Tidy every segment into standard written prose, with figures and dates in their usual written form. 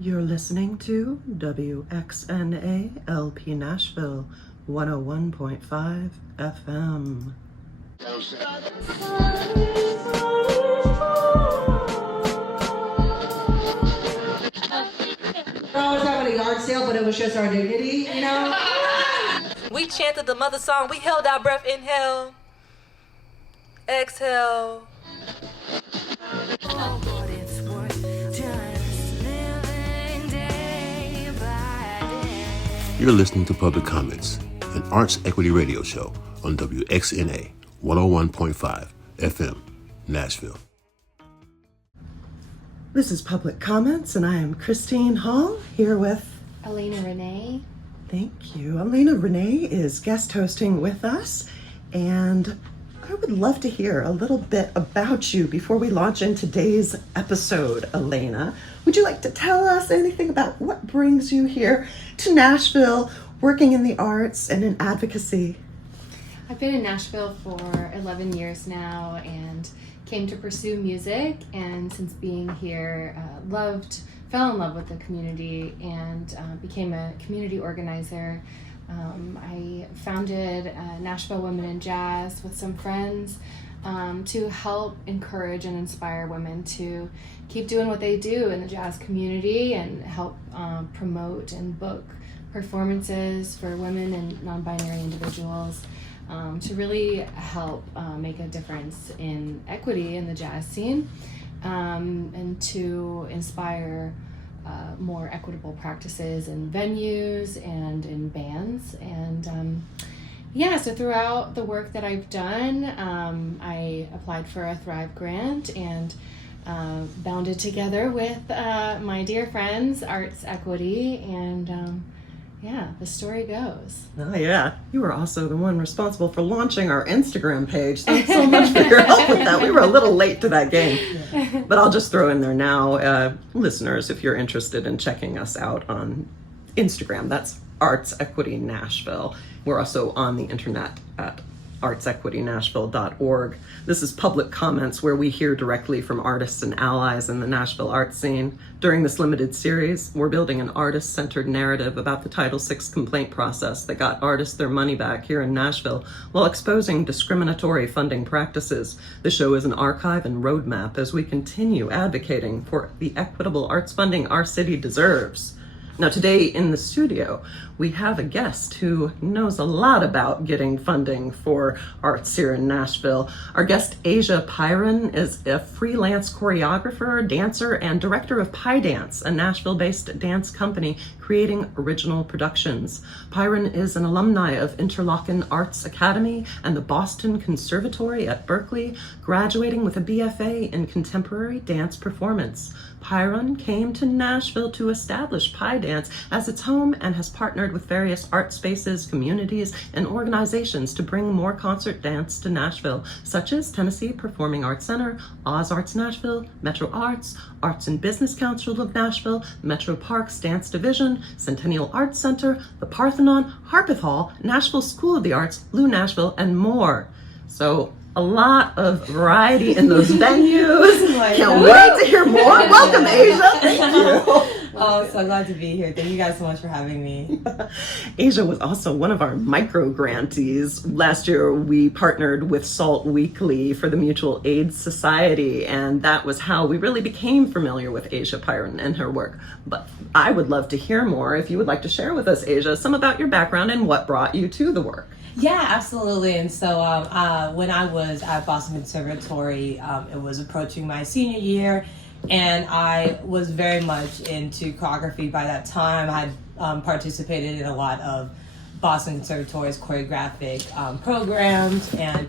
You're listening to WXNA LP Nashville 101.5 FM. We're always having a yard sale, but it was just our dignity, you know? We chanted the mother song. We held our breath. Inhale. Exhale. You're listening to Public Comments, an arts equity radio show on WXNA 101.5 FM, Nashville. This is Public Comments, and I am Christine Hall, here with Alayna Renae. Thank you. Alayna Renae is guest hosting with us, and I would love to hear a little bit about you before we launch in today's episode, Alayna. Would you like to tell us anything about what brings you here to Nashville, working in the arts and in advocacy? I've been in Nashville for 11 years now and came to pursue music, and since being here, fell in love with the community and became a community organizer. I founded Nashville Women in Jazz with some friends to help encourage and inspire women to keep doing what they do in the jazz community and help promote and book performances for women and non-binary individuals to really help make a difference in equity in the jazz scene and to inspire more equitable practices in venues and in bands. And so throughout the work that I've done, I applied for a Thrive grant and bounded together with my dear friends, Arts Equity, and the story goes. Oh yeah, you were also the one responsible for launching our Instagram page. Thanks so much for your help with that. We were a little late to that game. But I'll just throw in there now, listeners, if you're interested in checking us out on Instagram, that's Arts Equity Nashville. We're also on the internet at artsequitynashville.org. This is Public Comments, where we hear directly from artists and allies in the Nashville art scene. During this limited series, we're building an artist-centered narrative about the Title VI complaint process that got artists their money back here in Nashville while exposing discriminatory funding practices. The show is an archive and roadmap as we continue advocating for the equitable arts funding our city deserves. Now today in the studio, we have a guest who knows a lot about getting funding for arts here in Nashville. Our guest, Asia Pyron, is a freelance choreographer, dancer, and director of Pie Dance, a Nashville-based dance company creating original productions. Pyron is an alumni of Interlochen Arts Academy and the Boston Conservatory at Berkeley, graduating with a BFA in contemporary dance performance. Pyron came to Nashville to establish Pie Dance as its home and has partnered with various art spaces, communities, and organizations to bring more concert dance to Nashville, such as Tennessee Performing Arts Center, Oz Arts Nashville, Metro Arts, Arts and Business Council of Nashville, Metro Parks Dance Division, Centennial Arts Center, the Parthenon, Harpeth Hall, Nashville School of the Arts, Lou Nashville, and more. So a lot of variety in those venues. Can't wait to hear more. Welcome, Asia. Thank you. Oh, so glad to be here. Thank you guys so much for having me. Asia was also one of our micro grantees. Last year, we partnered with Salt Weekly for the Mutual Aid Society, and that was how we really became familiar with Asia Pyron and her work. But I would love to hear more if you would like to share with us, Asia, some about your background and what brought you to the work. Yeah, absolutely. And so when I was at Boston Conservatory, it was approaching my senior year, and I was very much into choreography by that time. I had participated in a lot of Boston Conservatory's choreographic programs and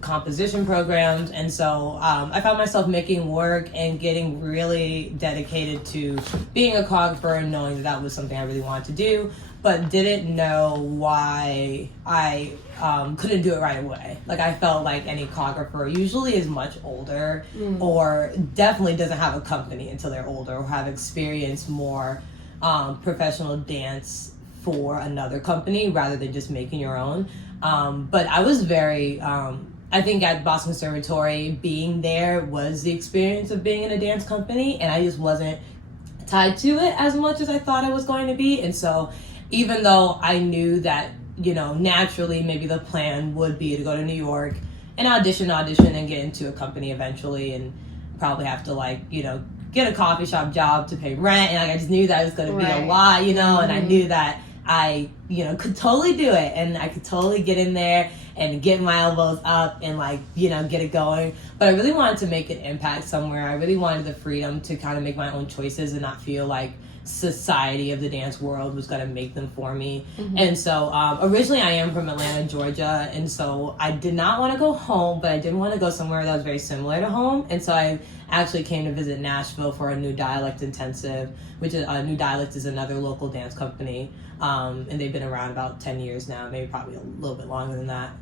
composition programs. And so I found myself making work and getting really dedicated to being a choreographer and knowing that that was something I really wanted to do, but didn't know why I couldn't do it right away. Like, I felt like any choreographer usually is much older or definitely doesn't have a company until they're older or have experienced more professional dance for another company rather than just making your own. But I was very, I think at Boston Conservatory, being there was the experience of being in a dance company, and I just wasn't tied to it as much as I thought it was going to be. And so even though I knew that, you know, naturally maybe the plan would be to go to New York and audition and get into a company eventually, and probably have to, like, you know, get a coffee shop job to pay rent, and like, I just knew that it was going to be a lot, you know, and I knew that I, you know, could totally do it, and I could totally get in there and get my elbows up and, like, you know, get it going. But I really wanted to make an impact somewhere. I really wanted the freedom to kind of make my own choices and not feel like society of the dance world was going to make them for me. And so originally I am from Atlanta, Georgia, and so I did not want to go home, but I did want to go somewhere that was very similar to home. And so I actually came to visit Nashville for a New Dialect intensive, which is New Dialect is another local dance company, and they've been around about 10 years now, maybe probably a little bit longer than that.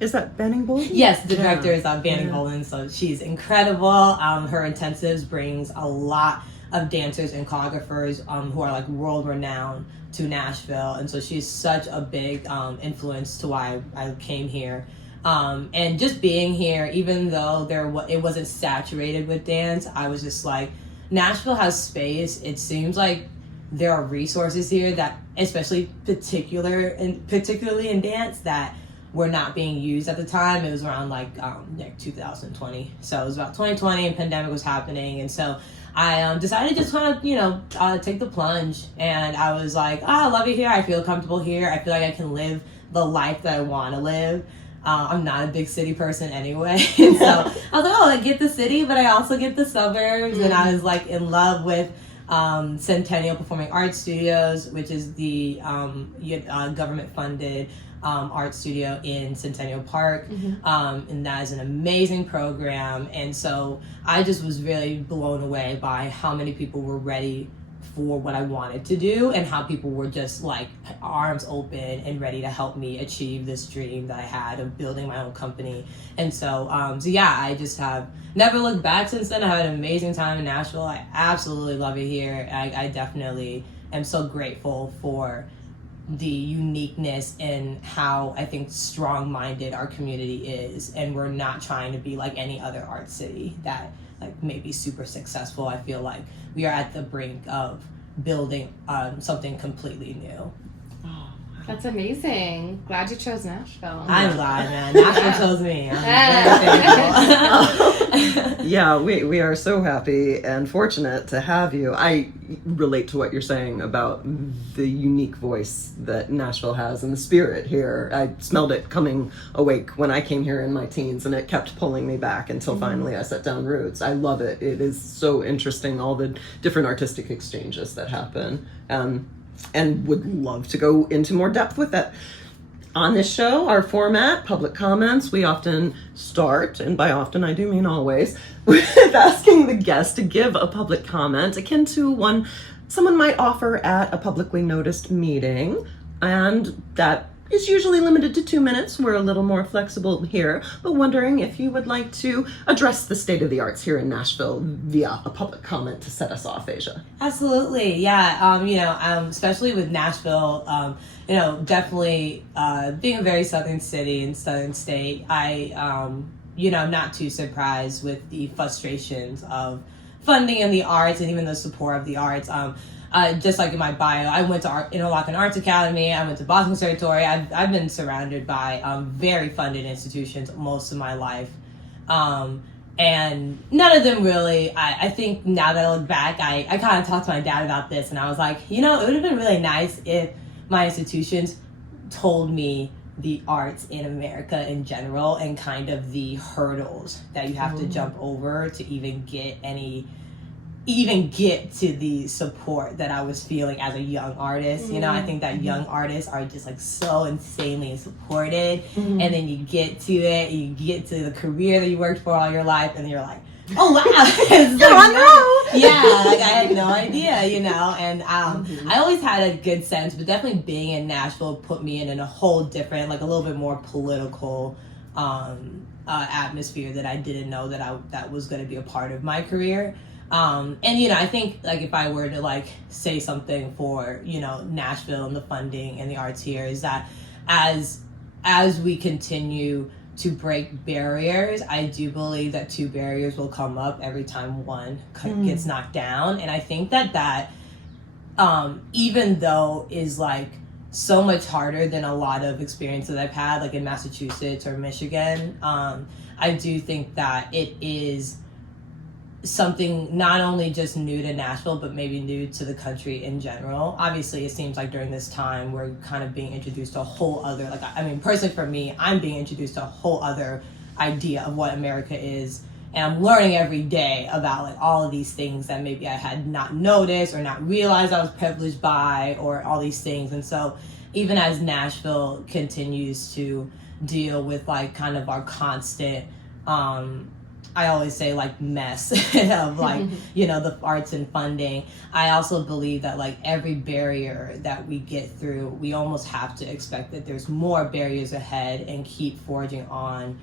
Is that Banning Bolden? Yes, the director is Banning Bolden, so she's incredible. Her intensives brings a lot of dancers and choreographers who are, like, world renowned to Nashville, and so she's such a big influence to why I came here. And just being here, even though it wasn't saturated with dance, I was just like, Nashville has space. It seems like there are resources here that, especially particularly in dance, that were not being used at the time. It was around like 2020, so it was about 2020, and pandemic was happening, and so I decided to just kind of, you know, take the plunge. And I was like, I love it here. I feel comfortable here. I feel like I can live the life that I want to live. I'm not a big city person anyway. And so I was like, I get the city, but I also get the suburbs. And I was, like, in love with Centennial Performing Arts Studios, which is the government-funded art studio in Centennial Park, and that is an amazing program. And so I just was really blown away by how many people were ready for what I wanted to do, and how people were just, like, arms open and ready to help me achieve this dream that I had of building my own company. And so I just have never looked back since then. I had an amazing time in Nashville. I absolutely love it here. I definitely am so grateful for the uniqueness and how, I think, strong-minded our community is, and we're not trying to be like any other art city that, like, may be super successful. I feel like we are at the brink of building something completely new. That's amazing. Glad you chose Nashville. I'm glad, man. Nashville chose me. I'm very thankful. Yeah, we are so happy and fortunate to have you. I relate to what you're saying about the unique voice that Nashville has and the spirit here. I smelled it coming awake when I came here in my teens, and it kept pulling me back until finally I set down roots. I love it. It is so interesting, all the different artistic exchanges that happen. And would love to go into more depth with that. On this show, our format, public comments, we often start, and by often I do mean always, with asking the guest to give a public comment akin to one someone might offer at a publicly noticed meeting, and that is usually limited to 2 minutes. We're a little more flexible here, but wondering if you would like to address the state of the arts here in Nashville via a public comment to set us off, Asia. Absolutely, yeah. Especially with Nashville, definitely being a very southern city and southern state, I'm not too surprised with the frustrations of funding in the arts and even the support of the arts. Just like in my bio, I went to Interlochen Arts Academy, I went to Boston Conservatory. I've been surrounded by very funded institutions most of my life. And none of them really, I think now that I look back, I kind of talked to my dad about this, and I was like, it would have been really nice if my institutions told me the arts in America in general and kind of the hurdles that you have to jump over to even get to the support that I was feeling as a young artist. I think that young artists are just, like, so insanely supported, and then you get to it, you get to the career that you worked for all your life, and you're like, oh wow, it's like, I had no idea, and I always had a good sense, but definitely being in Nashville put me in a whole different, like, a little bit more political atmosphere that I didn't know that was going to be a part of my career. I think, like, if I were to, like, say something for, Nashville and the funding and the arts here, is that as we continue to break barriers. I do believe that 2 barriers will come up every time one gets knocked down. And I think that even though is like so much harder than a lot of experiences I've had, like in Massachusetts or Michigan, I do think that it is something not only just new to Nashville, but maybe new to the country in general. Obviously, it seems like during this time, we're kind of being introduced to a whole other, like, I mean, personally for me, I'm being introduced to a whole other idea of what America is. And I'm learning every day about like all of these things that maybe I had not noticed or not realized I was privileged by, or all these things. And so even as Nashville continues to deal with like kind of our constant, I always say like mess of like, you know, the arts and funding. I also believe that like every barrier that we get through, we almost have to expect that there's more barriers ahead and keep forging on,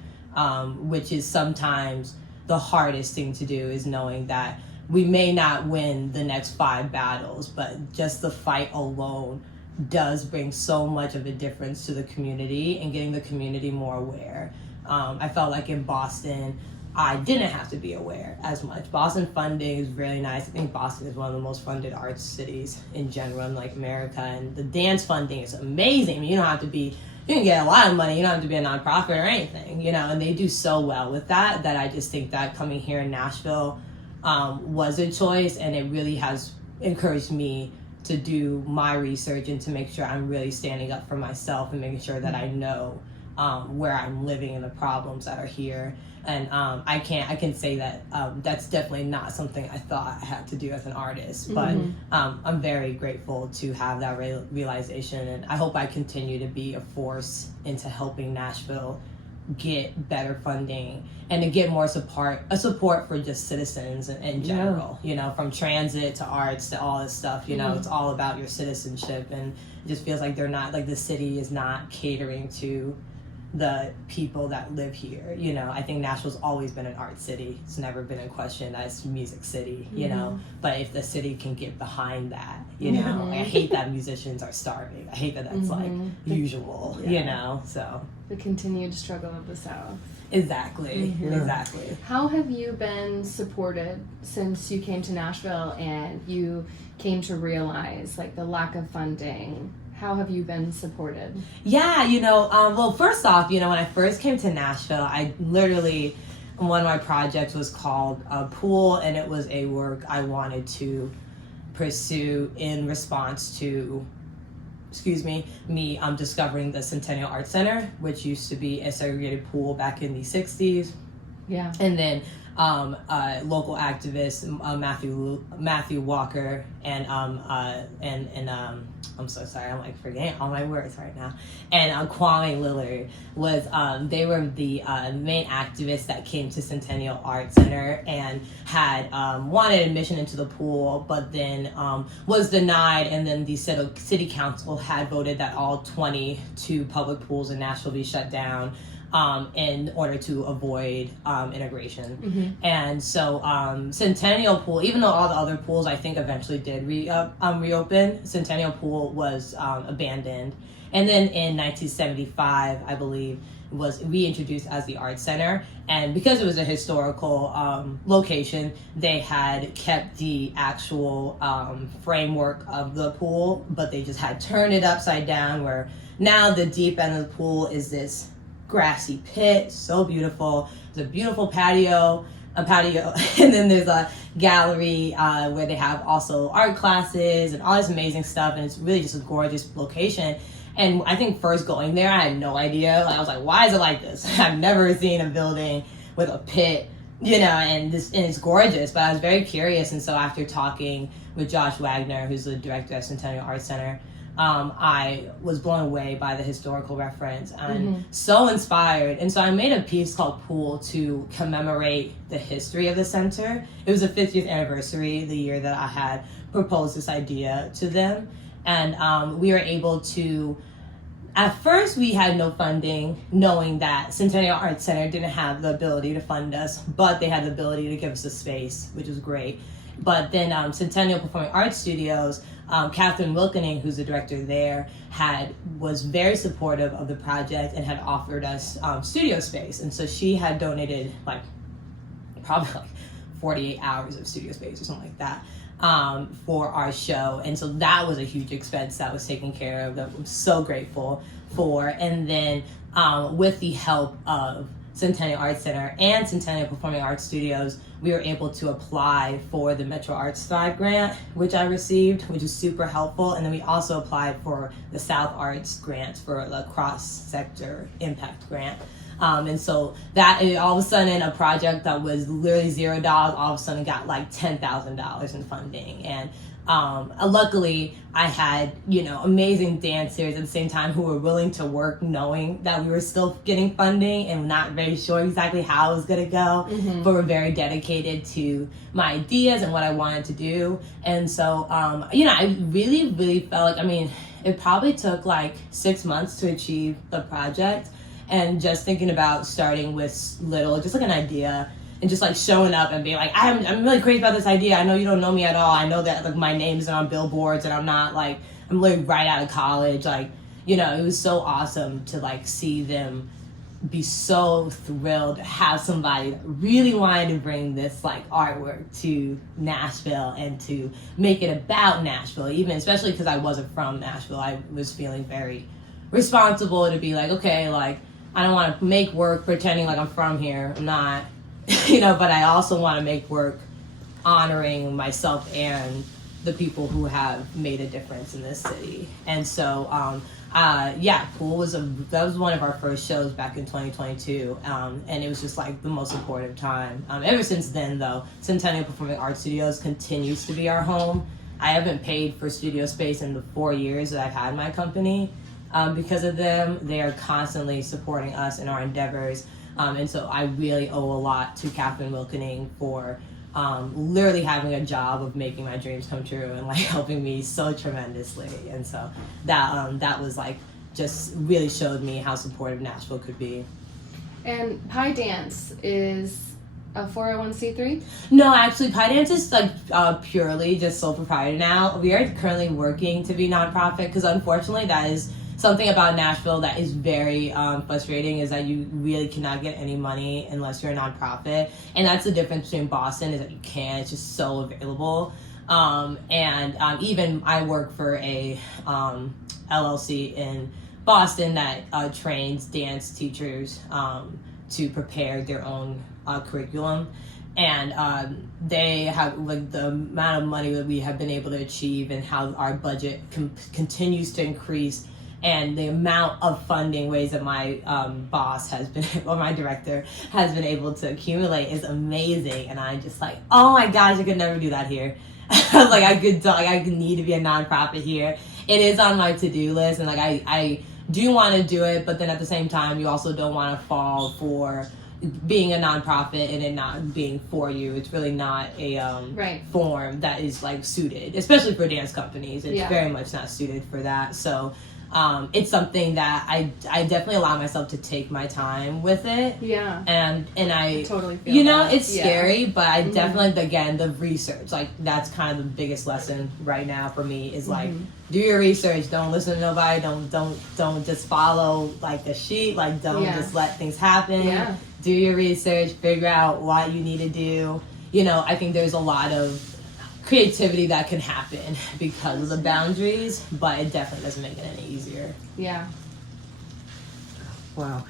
which is sometimes the hardest thing to do, is knowing that we may not win the next 5 battles, but just the fight alone does bring so much of a difference to the community and getting the community more aware. I felt like in Boston, I didn't have to be aware as much. Boston funding is really nice. I think Boston is one of the most funded arts cities in general in like America, and the dance funding is amazing. I mean, you can get a lot of money. You don't have to be a nonprofit or anything, you know, and they do so well with that I just think that coming here in Nashville was a choice, and it really has encouraged me to do my research and to make sure I'm really standing up for myself and making sure that I know where I'm living and the problems that are here. And I can say that that's definitely not something I thought I had to do as an artist, but I'm very grateful to have that realization, and I hope I continue to be a force into helping Nashville get better funding and to get more support for just citizens in general, you know, from transit to arts to all this stuff, you know, it's all about your citizenship, and it just feels like they're not, like the city is not catering to the people that live here. You know, I think Nashville's always been an art city. It's never been in question that it's music city, you know, but if the city can get behind that, you know, I hate that musicians are starving. I hate that that's like usual, you know, so. The continued struggle of the South. Exactly. How have you been supported since you came to Nashville and you came to realize like the lack of funding? How have you been supported? Yeah, you know, well, first off, you know, when I first came to Nashville, I literally, one of my projects was called Pool, and it was a work I wanted to pursue in response to, me discovering the Centennial Art Center, which used to be a segregated pool back in the 60s. Yeah. And then local activist Matthew Walker and I'm so sorry, I'm like forgetting all my words right now. And Kwame Lillard was they were the main activists that came to Centennial Art Center and had wanted admission into the pool, but then was denied, and then the city council had voted that all 22 public pools in Nashville be shut down in order to avoid integration. And so Centennial Pool, even though all the other pools I think eventually did reopen, Centennial Pool was abandoned. And then in 1975, I believe, was reintroduced as the Art Center. And because it was a historical location, they had kept the actual framework of the pool, but they just had turned it upside down, where now the deep end of the pool is this grassy pit, so beautiful. There's a beautiful patio, and then there's a gallery where they have also art classes and all this amazing stuff, and it's really just a gorgeous location. And I think first going there, I had no idea. Like, I was like, why is it like this? I've never seen a building with a pit, you know, and it's gorgeous. But I was very curious, and so after talking with Josh Wagner, who's the director at Centennial Art Center, I was blown away by the historical reference and so inspired. And so I made a piece called Pool to commemorate the history of the center. It was the 50th anniversary, the year that I had proposed this idea to them. And we were able to, at first we had no funding, knowing that Centennial Art Center didn't have the ability to fund us, but they had the ability to give us a space, which was great. But then Centennial Performing Arts Studios, Catherine Wilkening, who's the director there, was very supportive of the project and had offered us studio space. And so she had donated probably 48 hours of studio space or something like that for our show. And so that was a huge expense that was taken care of, that I'm so grateful for. And then with the help of Centennial Arts Center and Centennial Performing Arts Studios, we were able to apply for the Metro Arts Thrive grant, which I received, which is super helpful. And then we also applied for the South Arts grant for the cross-sector impact grant. And so that, all of a sudden, a project that was literally $0, all of a sudden got like $10,000 in funding. And luckily, I had, amazing dancers at the same time who were willing to work, knowing that we were still getting funding and not very sure exactly how it was going to go, but were very dedicated to my ideas and what I wanted to do. And so, I really, really felt like, it probably took like 6 months to achieve the project. And just thinking about starting with little, just like an idea, and just like showing up and being like, I'm really crazy about this idea. I know you don't know me at all. I know that like my name isn't on billboards, and I'm literally right out of college. It was so awesome to like see them be so thrilled to have somebody that really wanted to bring this like artwork to Nashville and to make it about Nashville, especially because I wasn't from Nashville. I was feeling very responsible to be like, okay, like, I don't want to make work pretending like I'm from here. I'm not, but I also want to make work honoring myself and the people who have made a difference in this city. And so, Pool that was one of our first shows back in 2022. And it was just like the most supportive time. Ever since then, though, Centennial Performing Arts Studios continues to be our home. I haven't paid for studio space in the 4 years that I've had my company. Because of them, they are constantly supporting us in our endeavors. And so I really owe a lot to Catherine Wilkening for literally having a job of making my dreams come true and like helping me so tremendously. And so that was like just really showed me how supportive Nashville could be. And Pie Dance is a 401c3? No, actually, Pie Dance is like purely just sole proprietor now. We are currently working to be nonprofit because unfortunately that is something about Nashville that is very frustrating, is that you really cannot get any money unless you're a nonprofit. And that's the difference between Boston, is that you can. It's just so available. Even I work for a LLC in Boston that trains dance teachers to prepare their own curriculum. And they have like the amount of money that we have been able to achieve and how our budget continues to increase. And the amount of funding ways that my boss has been, or my director has been able to accumulate is amazing. And I'm just like, oh my gosh, I could never do that here. I could need to be a nonprofit here. It is on my to-do list, and like I do want to do it, but then at the same time, you also don't want to fall for being a nonprofit and it not being for you. It's really not a form that is like suited, especially for dance companies. It's very much not suited for that. So it's something that I definitely allow myself to take my time with it. Yeah. And I totally feel that. It's scary, but I definitely, again, the research, like that's kind of the biggest lesson right now for me is like, do your research. Don't listen to nobody. Don't just follow like the sheet. Like don't just let things happen. Yeah. Do your research, figure out what you need to do. I think there's a lot of creativity that can happen because of the boundaries, but it definitely doesn't make it any easier. Yeah. Wow.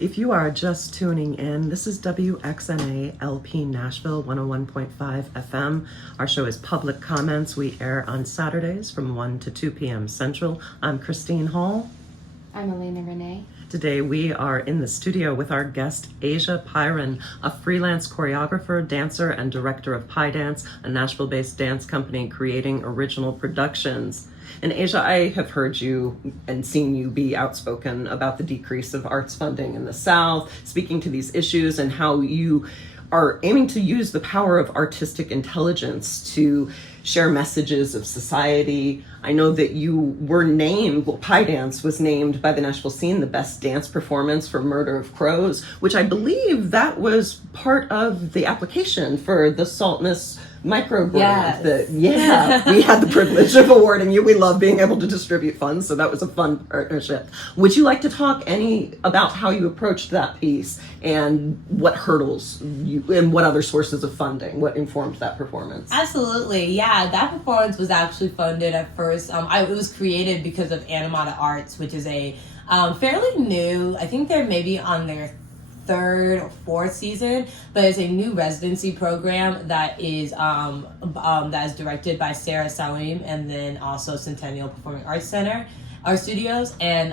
If you are just tuning in, this is WXNA LP Nashville 101.5 FM. Our show is Public Comments. We air on Saturdays from 1 to 2 p.m. Central. I'm Christine Hall. I'm Alayna Renae. Today we are in the studio with our guest, Asia Pyron, a freelance choreographer, dancer, and director of Pie Dance, a Nashville-based dance company creating original productions. And Asia, I have heard you and seen you be outspoken about the decrease of arts funding in the South, speaking to these issues and how you are aiming to use the power of artistic intelligence to share messages of society. I know that you were named, Pie Dance was named by the Nashville Scene the best dance performance for Murder of Crows, which I believe that was part of the application for the Saltmas micro Yes. grant. We had the privilege of awarding you. We love being able to distribute funds, so that was a fun partnership. Would you like to talk about how you approached that piece and what hurdles and what other sources of funding, what informed that performance? Absolutely, yeah. That performance was actually funded at first. It was created because of Animata Arts, which is a fairly new, I think they're maybe on their third or fourth season, but it's a new residency program that is directed by Sarah Salim and then also Centennial Performing Arts Center, our studios, and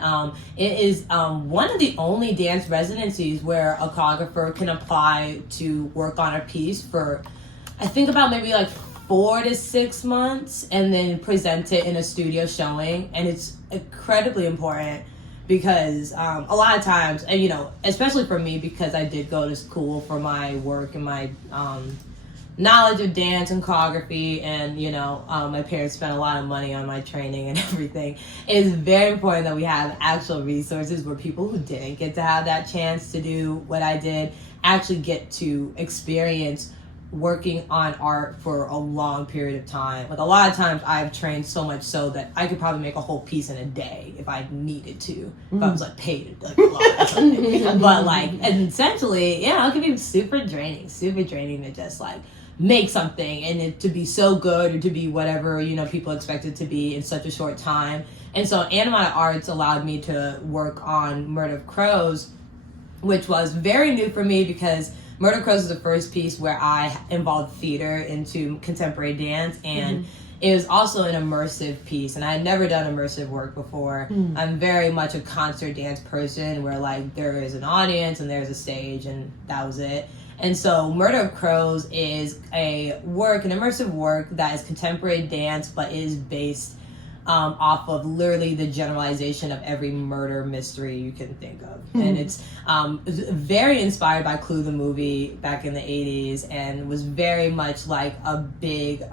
it is one of the only dance residencies where a choreographer can apply to work on a piece for, I think, about maybe like 4 to 6 months and then present it in a studio showing. And it's incredibly important because a lot of times, and especially for me, because I did go to school for my work and my knowledge of dance and choreography, and my parents spent a lot of money on my training and everything. It is very important that we have actual resources where people who didn't get to have that chance to do what I did actually get to experience working on art for a long period of time. Like, a lot of times I've trained so much so that I could probably make a whole piece in a day if I needed to, if I was like paid like a lot or something. But and essentially, it can be super draining to just like make something and it to be so good or to be whatever people expect it to be in such a short time. And so Animata Arts allowed me to work on Murder of Crows, which was very new for me because Murder Crows is the first piece where I involved theater into contemporary dance, and it was also an immersive piece, and I had never done immersive work before. I'm very much a concert dance person where like there is an audience and there's a stage and that was it. And so Murder of Crows is an immersive work that is contemporary dance but is based off of literally the generalization of every murder mystery you can think of. And it's very inspired by Clue the movie back in the 80s and was very much like a big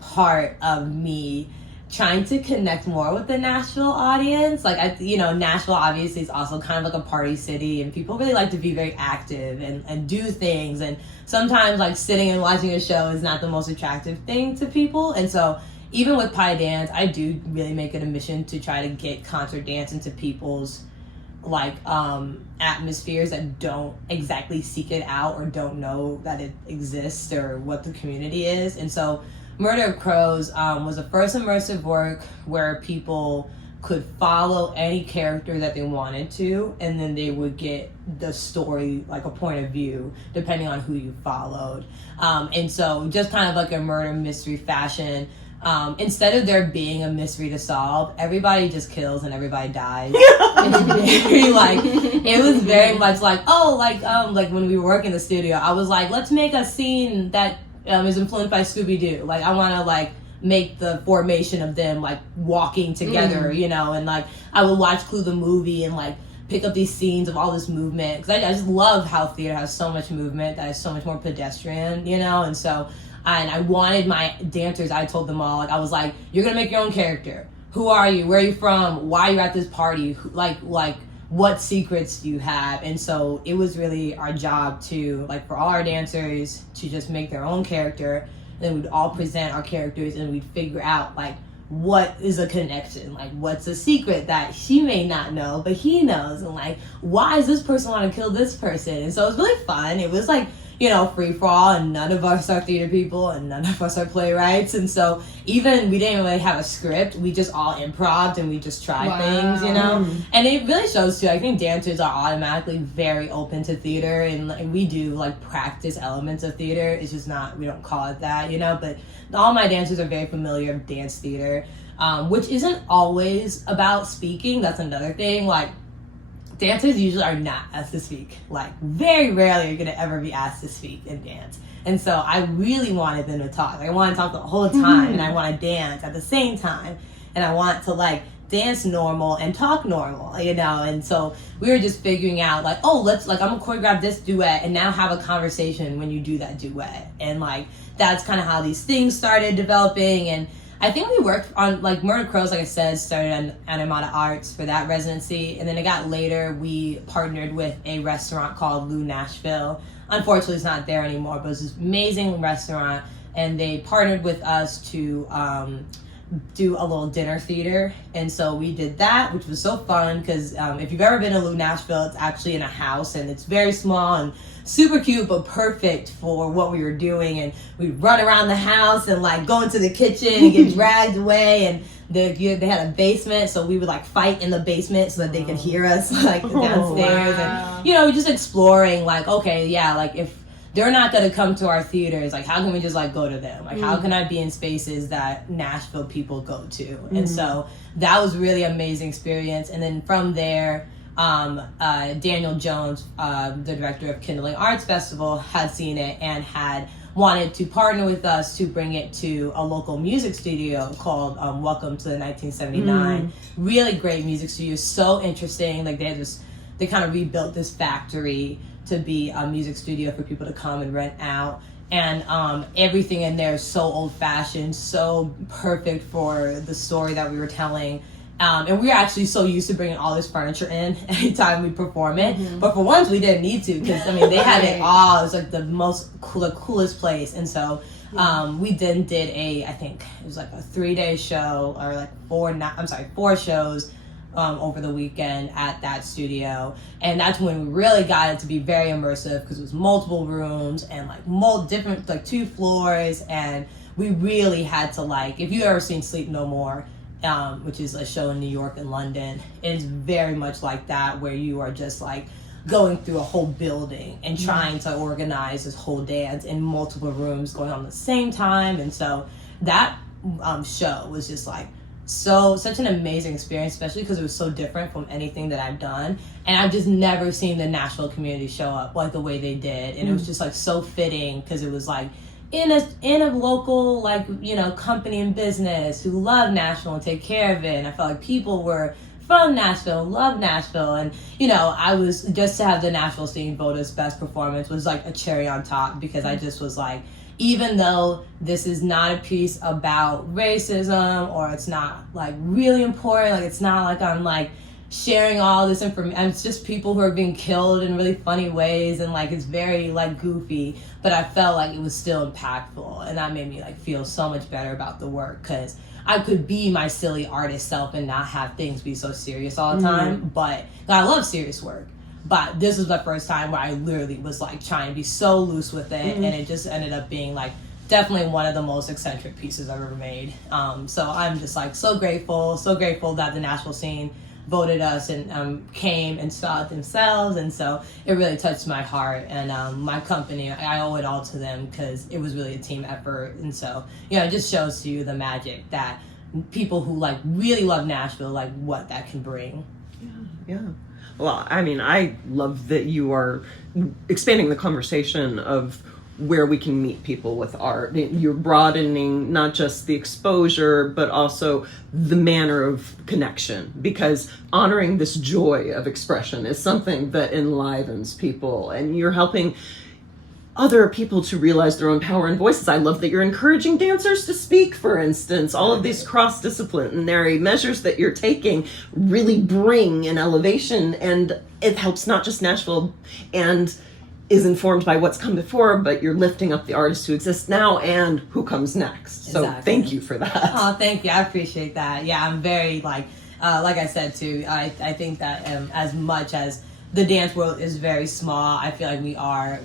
part of me trying to connect more with the Nashville audience. Like, Nashville obviously is also kind of like a party city and people really like to be very active and do things. And sometimes like sitting and watching a show is not the most attractive thing to people. And so even with Pie Dance, I do really make it a mission to try to get concert dance into people's like atmospheres that don't exactly seek it out or don't know that it exists or what the community is. And so Murder of Crows was the first immersive work where people could follow any character that they wanted to, and then they would get the story, like a point of view, depending on who you followed. And so just kind of like a murder mystery fashion, instead of there being a mystery to solve, everybody just kills and everybody dies. It was very much like, like when we work in the studio, I was like, let's make a scene that is influenced by Scooby-Doo. Like, I want to like make the formation of them like walking together, and like I would watch Clue the movie and like pick up these scenes of all this movement, because I just love how theater has so much movement that is so much more pedestrian, and so and I wanted my dancers, I told them all, like, I was like, you're gonna make your own character. Who are you? Where are you from? Why are you at this party? Like what secrets do you have? And so it was really our job to, like, for all our dancers to just make their own character, and then we'd all present our characters and we'd figure out like what is a connection, like what's a secret that she may not know but he knows, and like why does this person want to kill this person. And so it was really fun. It was like, free for all, and none of us are theater people and none of us are playwrights, and so even we didn't really have a script, we just all improv and we just tried things, and it really shows too. I think dancers are automatically very open to theater, and we do like practice elements of theater. It's just not, we don't call it that, but all my dancers are very familiar with dance theater, which isn't always about speaking. That's another thing. Like, dancers usually are not asked to speak. Like, very rarely are you gonna ever be asked to speak in dance. And so I really wanted them to talk. Like, I want to talk the whole time, and I want to dance at the same time, and I want to like dance normal and talk normal, and so we were just figuring out like, oh, let's, like, I'm gonna choreograph this duet and now have a conversation when you do that duet. And like, that's kind of how these things started developing. And I think we worked on, like, Murder Crows, like I said, started on Animata Arts for that residency. And then it got later, we partnered with a restaurant called Nashville. Unfortunately, it's not there anymore, but it was this amazing restaurant and they partnered with us to do a little dinner theater, and so we did that, which was so fun because if you've ever been to Nashville, it's actually in a house and it's very small and super cute but perfect for what we were doing. And we'd run around the house and like go into the kitchen and get dragged away, and they had a basement, so we would like fight in the basement so that they could hear us like downstairs. And just exploring like, okay, yeah, like if they're not going to come to our theaters, like how can we just like go to them? Like how can I be in spaces that Nashville people go to? And so that was really amazing experience. And then from there, Daniel Jones, the director of Kindling Arts Festival, had seen it and had wanted to partner with us to bring it to a local music studio called Welcome to the 1979. Really great music studio, so interesting. Like they kind of rebuilt this factory to be a music studio for people to come and rent out. And everything in there is so old-fashioned, so perfect for the story that we were telling. And we were actually so used to bringing all this furniture in anytime we perform it. But for once, we didn't need to because, they had it all. It was like the coolest place. And so we then did I think it was like a 3-day show, or like 4 shows over the weekend at that studio. And that's when we really got it to be very immersive because it was multiple rooms and like different, like 2 floors. And we really had to if you ever seen Sleep No More, which is a show in New York and London, it's very much like that, where you are just like going through a whole building and trying to organize this whole dance in multiple rooms going on at the same time. And so that show was just like such an amazing experience, especially because it was so different from anything that I've done, and I've just never seen the Nashville community show up like the way they did. And it was just like so fitting because it was like in a local company and business who love Nashville and take care of it. And I felt like people were from Nashville, love Nashville. And I was just to have the Nashville scene vote as best performance was like a cherry on top, because I just was like, even though this is not a piece about racism, or it's not like really important, like it's not like I'm like sharing all this information, it's just people who are being killed in really funny ways, and like it's very like goofy, but I felt like it was still impactful, and that made me like feel so much better about the work, because I could be my silly artist self and not have things be so serious all the time. But I love serious work. But this was the first time where I literally was like trying to be so loose with it, and it just ended up being like definitely one of the most eccentric pieces I've ever made. So I'm just like so grateful that the Nashville scene voted us and came and saw it themselves. And so it really touched my heart, and my company, I owe it all to them because it was really a team effort. And so it just shows to you the magic that people who like really love Nashville, like what that can bring. Yeah. Well, I love that you are expanding the conversation of where we can meet people with art. You're broadening not just the exposure, but also the manner of connection, because honoring this joy of expression is something that enlivens people, and you're helping other people to realize their own power and voices. I love that you're encouraging dancers to speak, for instance. All of these cross-disciplinary measures that you're taking really bring an elevation, and it helps not just Nashville and is informed by what's come before, but you're lifting up the artists who exist now and who comes next. So thank you for that. Oh, thank you. I appreciate that. Yeah, I'm very like I said too, I think that as much as the dance world is very small, I feel like we are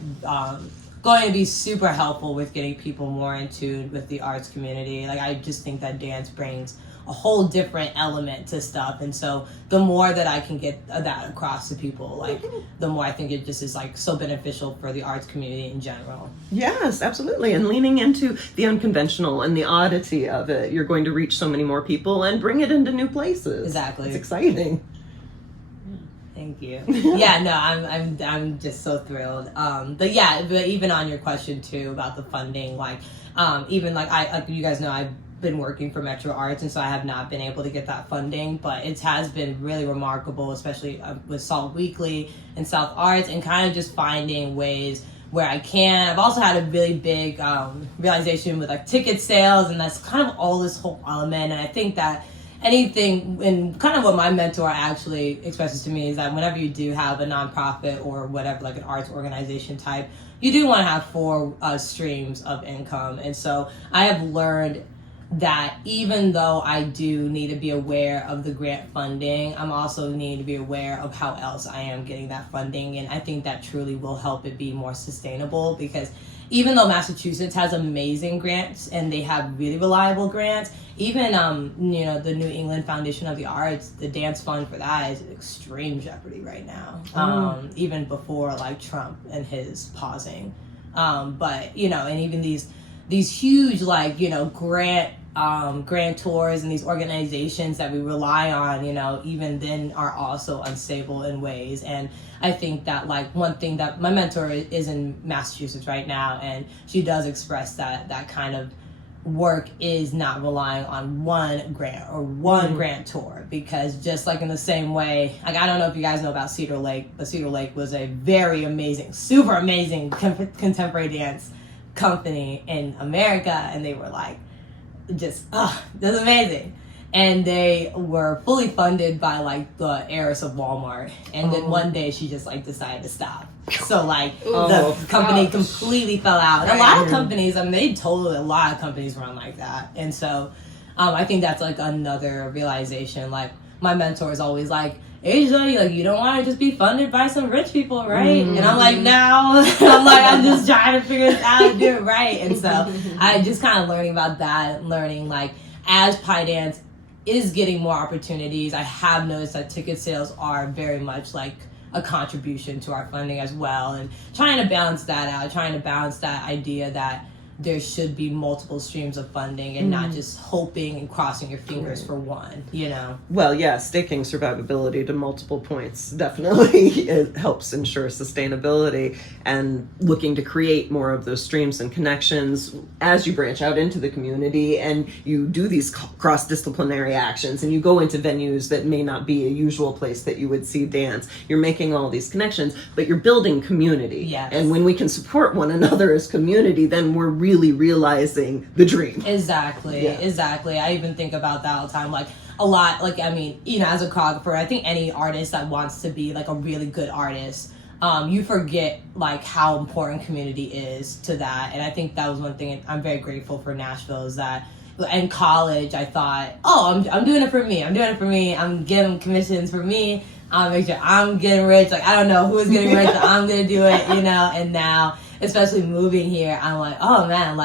going to be super helpful with getting people more in tune with the arts community. Like I just think that dance brings a whole different element to stuff, and so the more that I can get that across to people, like the more I think it just is like so beneficial for the arts community in general. Yes, absolutely. And leaning into the unconventional and the oddity of it, you're going to reach so many more people and bring it into new places. Exactly. It's exciting. Thank you. Yeah, no, I'm just so thrilled. But even on your question too about the funding, even like you guys know, I've been working for Metro Arts, and so I have not been able to get that funding, but it has been really remarkable, especially with Salt Weekly and South Arts, and kind of just finding ways where I can. I've also had a really big realization with like ticket sales, and that's kind of all this whole element, and I think that anything, and kind of what my mentor actually expresses to me is that whenever you do have a nonprofit or whatever, like an arts organization type, you do want to have 4 streams of income. And so I have learned that even though I do need to be aware of the grant funding, I'm also need to be aware of how else I am getting that funding. And I think that truly will help it be more sustainable, because even though Massachusetts has amazing grants and they have really reliable grants, even the New England Foundation of the Arts, the dance fund for that is in extreme jeopardy right now. Even before like Trump and his pausing. But and even these huge grantors and these organizations that we rely on, even then are also unstable in ways. And I think that one thing that my mentor is in Massachusetts right now, and she does express that kind of work is not relying on one grant or one grantor, because just like in the same way, I don't know if you guys know about Cedar Lake, but Cedar Lake was a very amazing, super amazing contemporary dance company in America, and they were that's amazing. And they were fully funded by the heiress of Walmart, and then one day she just decided to stop. So the company completely fell out. And a lot of companies, a lot of companies run like that. And so I think that's another realization. My mentor is always Asia, you don't want to just be funded by some rich people, right? And I'm no. I'm just trying to figure out how to do it right. And so I just kind of learning about that, learning as Pi Dance is getting more opportunities, I have noticed that ticket sales are very much a contribution to our funding as well, and trying to balance that out, trying to balance that idea that there should be multiple streams of funding and not just hoping and crossing your fingers for one, Well, yeah, staking survivability to multiple points definitely it helps ensure sustainability, and looking to create more of those streams and connections as you branch out into the community and you do these cross-disciplinary actions and you go into venues that may not be a usual place that you would see dance. You're making all these connections, but you're building community. Yes. And when we can support one another as community, then we're really realizing the dream. Exactly. I even think about that all the time, a lot, as a choreographer, I think any artist that wants to be a really good artist, you forget how important community is to that. And I think that was one thing I'm very grateful for Nashville, is that in college I thought, I'm doing it for me, I'm getting commissions for me, I'll make sure I'm getting rich, I don't know who's getting rich, but I'm gonna do it, and now especially moving here, I'm oh man,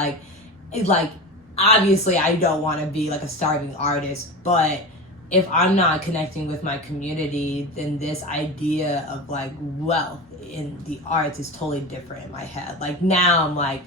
obviously I don't want to be a starving artist, but if I'm not connecting with my community, then this idea of wealth in the arts is totally different in my head. Now I'm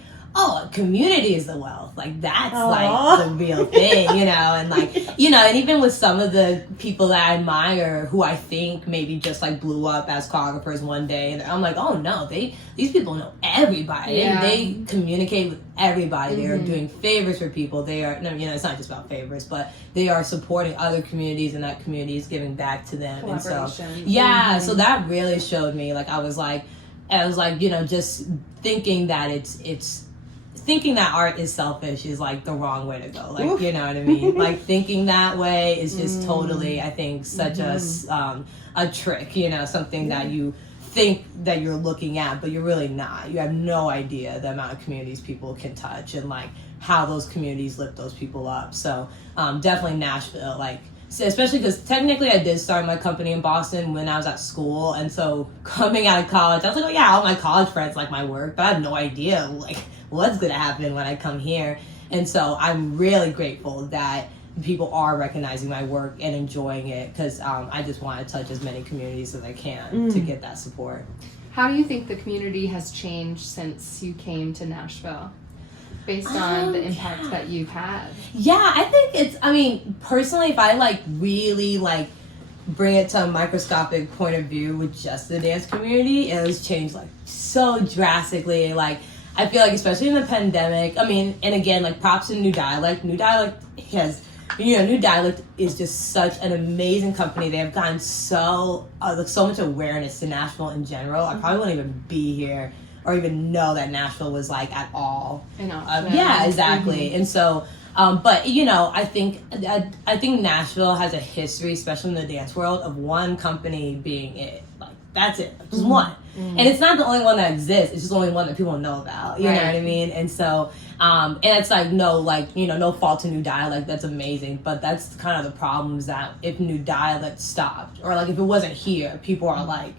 community is the wealth. That's the real thing, and even with some of the people that I admire who I think maybe just blew up as choreographers one day, and I'm oh no, these people know everybody. Yeah. They communicate with everybody. They are doing favors for people. They are, it's not just about favors, but they are supporting other communities, and that community is giving back to them. And so, so that really showed me, I was just thinking that it's thinking that art is selfish is the wrong way to go. You know what I mean? Thinking that way is just totally, I think, such a trick, something that you think that you're looking at, but you're really not. You have no idea the amount of communities people can touch and how those communities lift those people up. So definitely Nashville, especially because technically I did start my company in Boston when I was at school, and so coming out of college, I was all my college friends like my work, but I have no idea what's gonna happen when I come here. And so I'm really grateful that people are recognizing my work and enjoying it, because I just want to touch as many communities as I can to get that support. How do you think the community has changed since you came to Nashville, based on the impact that you've had? Yeah, I think personally, if I really bring it to a microscopic point of view with just the dance community, it has changed so drastically. I feel especially in the pandemic, and again, props to New Dialect. New Dialect New Dialect is just such an amazing company. They have gotten so much awareness to Nashville in general. I probably wouldn't even be here or even know that Nashville was at all. I know. Yeah, exactly. And so But you know, I think Nashville has a history, especially in the dance world, of one company being it. Like that's it, just one. And it's not the only one that exists. It's just the only one that people know about. You know what I mean? And so, and it's like no fault to New Dialect. That's amazing, but that's kind of the problems that if New Dialect stopped, or like if it wasn't here, people are like,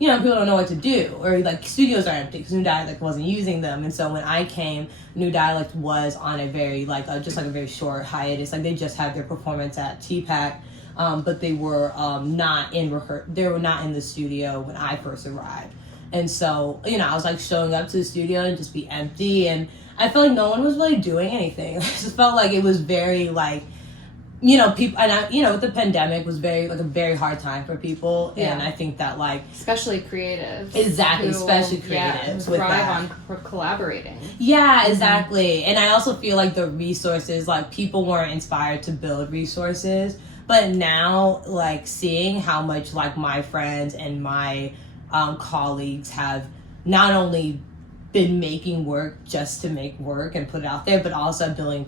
you know, people don't know what to do, or like studios are empty because New Dialect wasn't using them. And so when I came, New Dialect was on a very just a very short hiatus. Like they just had their performance at TPAC. But they were not in the studio when I first arrived. And so, you know, I was like showing up to the studio and just be empty, and I felt like no one was really doing anything. I just felt like it was very like, you know, people, and I, you know, with the pandemic was very like a very hard time for people, and I think that like especially creatives, especially creatives with thrive that. on collaborating. Yeah, exactly. And I also feel like the resources, like people weren't inspired to build resources. But now, like, seeing how much, like, my friends and my colleagues have not only been making work just to make work and put it out there, but also building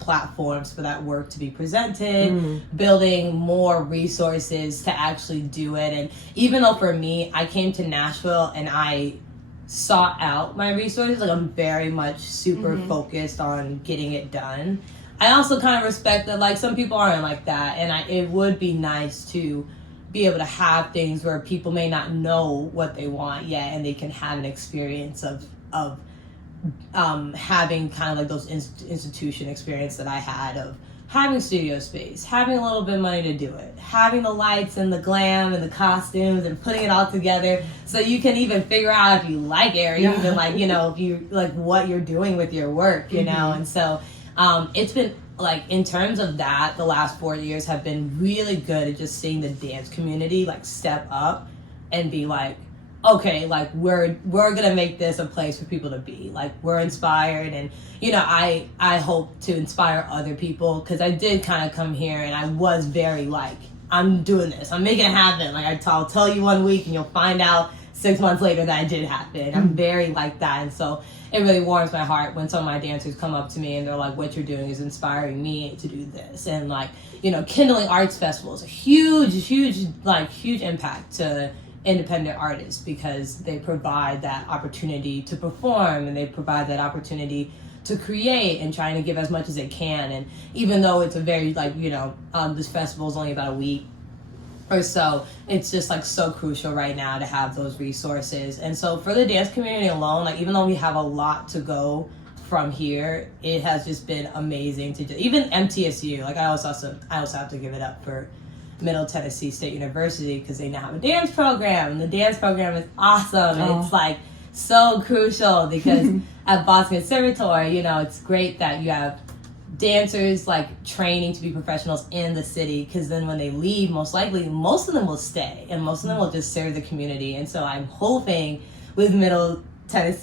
platforms for that work to be presented, building more resources to actually do it. And even though for me, I came to Nashville and I sought out my resources, like, I'm very much super focused on getting it done. I also kind of respect that, like, some people aren't like that, and it would be nice to be able to have things where people may not know what they want yet, and they can have an experience of having kind of like those institution experience that I had of having studio space, having a little bit of money to do it, having the lights and the glam and the costumes and putting it all together so you can even figure out if you like it, or even like, you know, if you like what you're doing with your work, you know. And so it's been like, in terms of that, the last 4 years have been really good at just seeing the dance community like step up and be like, okay, like we're gonna make this a place for people to be. Like, we're inspired, and you know, I hope to inspire other people, because I did kind of come here and I was very like, I'm doing this, I'm making it happen. Like I'll tell you 1 week and you'll find out 6 months later that it did happen. I'm very like that, and so it really warms my heart when some of my dancers come up to me and they're like, what you're doing is inspiring me to do this. And like, you know, Kindling Arts Festival is a huge impact to independent artists, because they provide that opportunity to perform, and they provide that opportunity to create and trying to give as much as they can. And even though it's a very like, you know, this festival is only about a week or so, it's just like so crucial right now to have those resources. And so for the dance community alone, like even though we have a lot to go from here, it has just been amazing to even MTSU. Like I also have to give it up for Middle Tennessee State University, because they now have a dance program, and the dance program is awesome. And it's like so crucial, because at Boston Conservatory, you know, it's great that you have dancers like training to be professionals in the city, because then when they leave, most likely most of them will stay, and most of them will just serve the community. And so I'm hoping with Middle Tennessee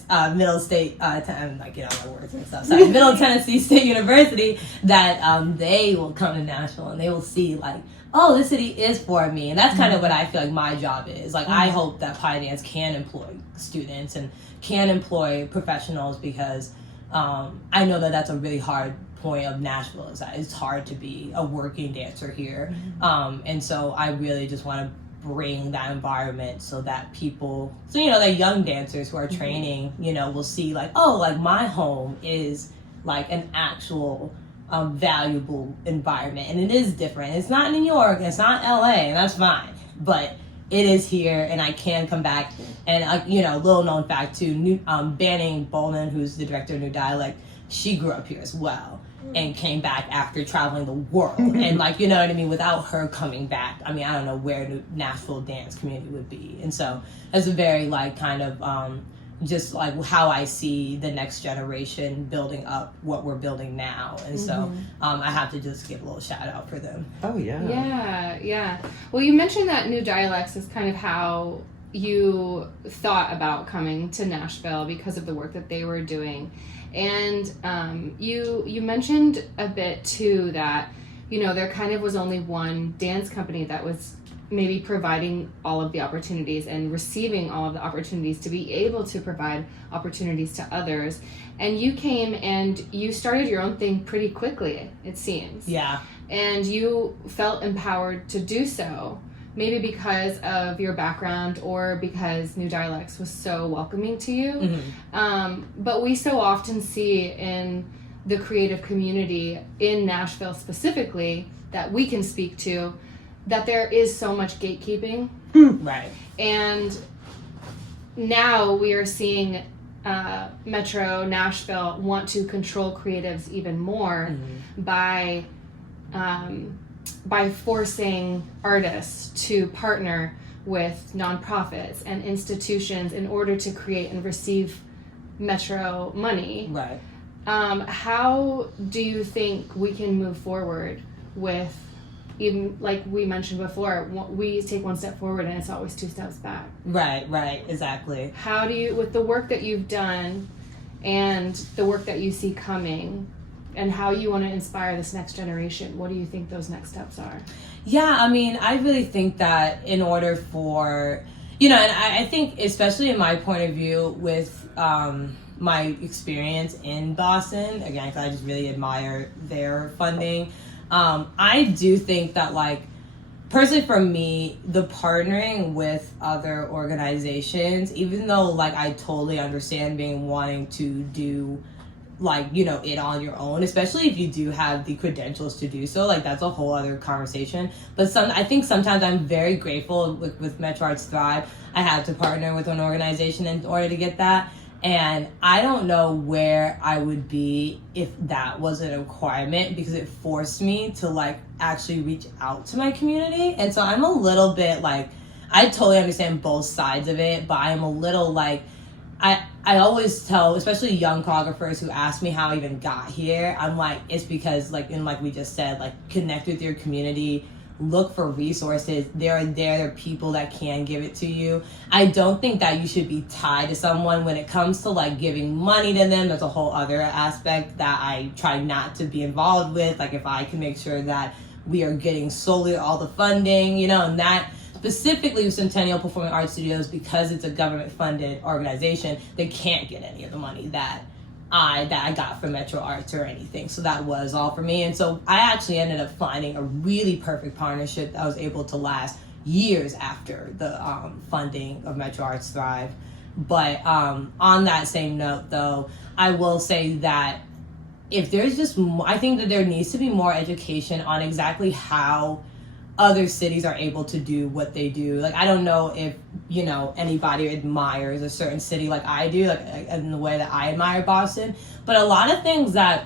State University that they will come to Nashville and they will see like, oh, this city is for me. And that's kind of what I feel like my job is. Like, I hope that Pi Dance can employ students and can employ professionals, because I know that that's a really hard point of Nashville, is that it's hard to be a working dancer here. And so I really just want to bring that environment so that people, so, you know, the young dancers who are training, you know, will see like, oh, like my home is like an actual valuable environment, and it is different. It's not New York, it's not LA, and that's fine, but it is here, and I can come back. And you know, little known fact too, Banning Bowman, who's the director of New Dialect, she grew up here as well and came back after traveling the world. And like, you know what I mean, without her coming back, I mean, I don't know where the Nashville dance community would be. And so it's a very like kind of just like how I see the next generation building up what we're building now. And so I have to just give a little shout out for them. Oh yeah. Yeah. Well, you mentioned that New Dialects is kind of how you thought about coming to Nashville because of the work that they were doing. And you mentioned a bit too that there kind of was only one dance company that was maybe providing all of the opportunities and receiving all of the opportunities to be able to provide opportunities to others. And you came and you started your own thing pretty quickly, it seems. Yeah. And you felt empowered to do so, maybe because of your background or because New Dialects was so welcoming to you. But we so often see in the creative community in Nashville specifically that we can speak to, that there is so much gatekeeping. Right. And now we are seeing Metro Nashville want to control creatives even more by forcing artists to partner with nonprofits and institutions in order to create and receive Metro money. Right. How do you think we can move forward with, even like we mentioned before, we take one step forward and it's always two steps back? Right, exactly. How do you, with the work that you've done and the work that you see coming and how you want to inspire this next generation, what do you think those next steps are? Yeah, I mean, I really think that in order for, and I think especially in my point of view with my experience in Boston, again, because I just really admire their funding, I do think that, like, personally for me, the partnering with other organizations, even though, like, I totally understand wanting to do, like, it on your own, especially if you do have the credentials to do so, like, that's a whole other conversation. But I think sometimes I'm very grateful with Metro Arts Thrive. I had to partner with an organization in order to get that. And I don't know where I would be if that wasn't a requirement, because it forced me to, like, actually reach out to my community. And so I'm a little bit, like, I totally understand both sides of it, but I'm a little, like, I always tell, especially young choreographers who ask me how I even got here, I'm like, it's because, like, and like we just said, like, connect with your community, look for resources. There are people that can give it to you. I don't think that you should be tied to someone when it comes to, like, giving money to them. There's a whole other aspect that I try not to be involved with. Like, if I can make sure that we are getting solely all the funding, and that specifically with Centennial Performing Arts Studios, because it's a government funded organization, they can't get any of the money that I got from Metro Arts or anything. So that was all for me. And so I actually ended up finding a really perfect partnership that was able to last years after the funding of Metro Arts Thrive. But on that same note, though, I will say that if there's just, I think that there needs to be more education on exactly how other cities are able to do what they do. Like, I don't know if, anybody admires a certain city like I do, like in the way that I admire Boston, but a lot of things that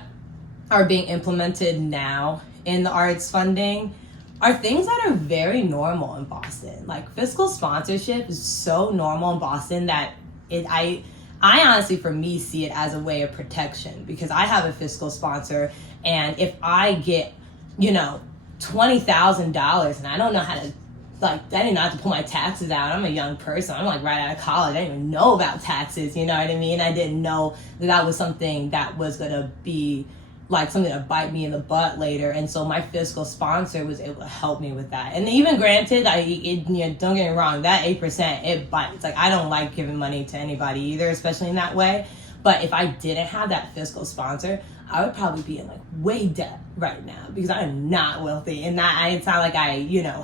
are being implemented now in the arts funding are things that are very normal in Boston. Like, fiscal sponsorship is so normal in Boston that I honestly, for me, see it as a way of protection, because I have a fiscal sponsor, and if I get, $20,000 and I don't know how to, like, I didn't know how to pull my taxes out. I'm a young person. I'm, like, right out of college. I didn't even know about taxes, you know what I mean? I didn't know that was something that was going to be, like, something to bite me in the butt later. And so my fiscal sponsor was able to help me with that. And even granted, don't get me wrong, that 8%, it bites. Like, I don't like giving money to anybody either, especially in that way. But if I didn't have that fiscal sponsor, I would probably be in, like, way debt right now, because I'm not wealthy, and it's not like I,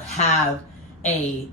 have a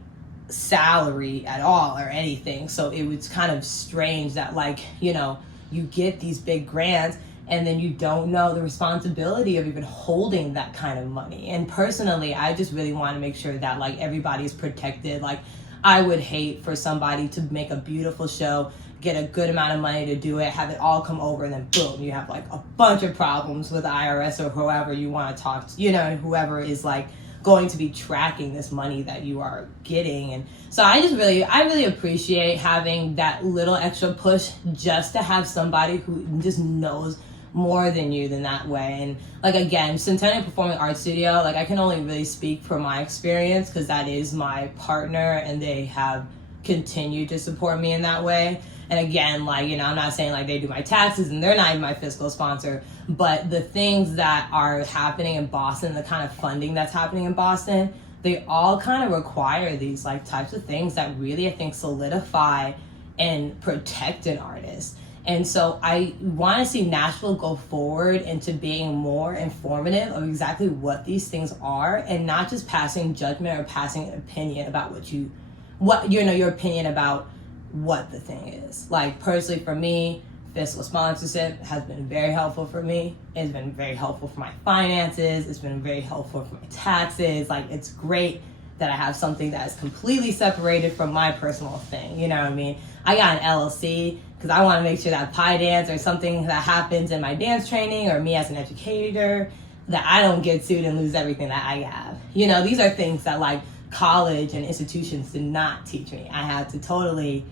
salary at all or anything. So it was kind of strange that, like, you get these big grants and then you don't know the responsibility of even holding that kind of money. And personally, I just really want to make sure that, like, everybody's protected. Like, I would hate for somebody to make a beautiful show, get a good amount of money to do it, have it all come over, and then boom, you have, like, a bunch of problems with the IRS or whoever you want to talk to, whoever is, like, going to be tracking this money that you are getting. And so I really appreciate having that little extra push just to have somebody who just knows more than you than that way. And, like, again, Centennial Performing Arts Studio, like, I can only really speak from my experience, because that is my partner and they have continued to support me in that way. And again, like, I'm not saying like they do my taxes and they're not even my fiscal sponsor, but the things that are happening in Boston, the kind of funding that's happening in Boston, they all kind of require these like types of things that really, I think, solidify and protect an artist. And so I want to see Nashville go forward into being more informative of exactly what these things are, and not just passing judgment or passing an opinion about your opinion about what the thing is. Like, personally for me, fiscal sponsorship has been very helpful for me. It's been very helpful for my finances. It's been very helpful for my taxes. Like, it's great that I have something that is completely separated from my personal thing. You know what I mean? I got an LLC because I want to make sure that pie dance or something that happens in my dance training or me as an educator, that I don't get sued and lose everything that I have. These are things that like college and institutions did not teach me. I had to totally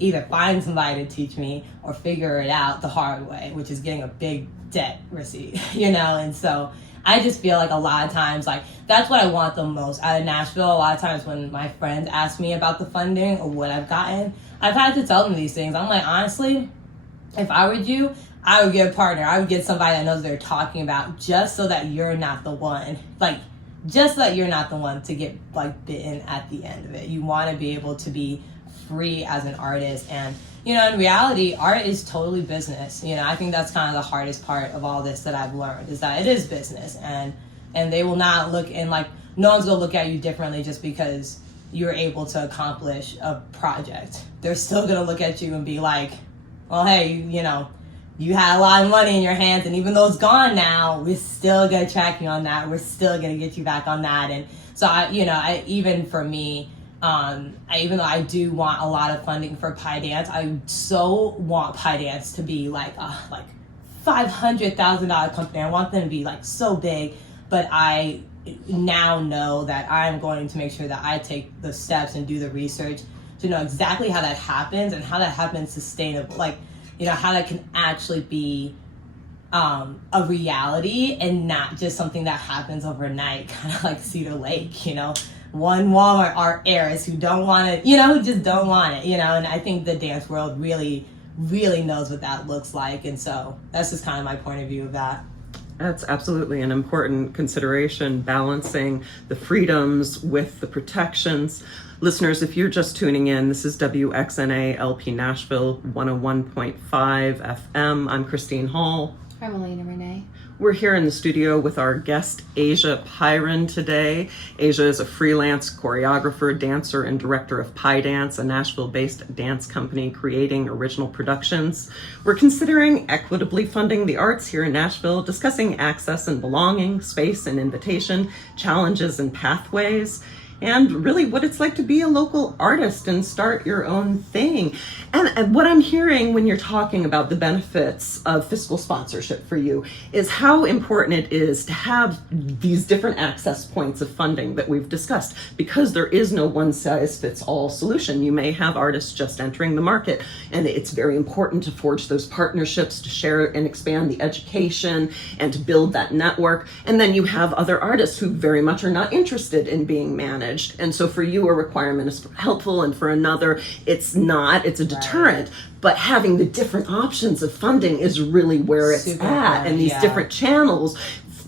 either find somebody to teach me or figure it out the hard way, which is getting a big debt receipt, And so I just feel like a lot of times, like, that's what I want the most out of Nashville. A lot of times when my friends ask me about the funding or what I've gotten, I've had to tell them these things. I'm like, honestly, if I were you, I would get a partner. I would get somebody that knows what they're talking about, just so that you're not the one, to get like bitten at the end of it. You want to be able to be free as an artist. And in reality, art is totally business. I think that's kind of the hardest part of all this that I've learned, is that it is business, and they will not look, and like, no one's gonna look at you differently just because you're able to accomplish a project. They're still gonna look at you and be like, well, hey, you had a lot of money in your hands, and even though it's gone now, we're still gonna track you on that. We're still gonna get you back on that. And so even for me, even though I do want a lot of funding for Pie Dance, I so want Pie Dance to be like $500,000 company. I want them to be like so big, but I now know that I'm going to make sure that I take the steps and do the research to know exactly how that happens and how that happens sustainable. Like, how that can actually be a reality and not just something that happens overnight, kind of like Cedar Lake, one Walmart art heiress who don't want it, who just don't want it, and I think the dance world really, really knows what that looks like. And so that's just kind of my point of view of that. That's absolutely an important consideration, balancing the freedoms with the protections. Listeners, if you're just tuning in, this is WXNA LP Nashville 101.5 FM. I'm Christine Hall. I'm Alayna Renae. We're here in the studio with our guest, Asia Pyron, today. Asia is a freelance choreographer, dancer, and director of Pie Dance, a Nashville-based dance company creating original productions. We're considering equitably funding the arts here in Nashville, discussing access and belonging, space and invitation, challenges and pathways, and really what it's like to be a local artist and start your own thing. And what I'm hearing when you're talking about the benefits of fiscal sponsorship for you is how important it is to have these different access points of funding that we've discussed, because there is no one-size-fits-all solution. You may have artists just entering the market, and it's very important to forge those partnerships, to share and expand the education, and to build that network. And then you have other artists who very much are not interested in being managed. And so for you, a requirement is helpful, and for another, it's not. It's a deterrent. But having the different options of funding is really where it's Super at, important, and these yeah. different channels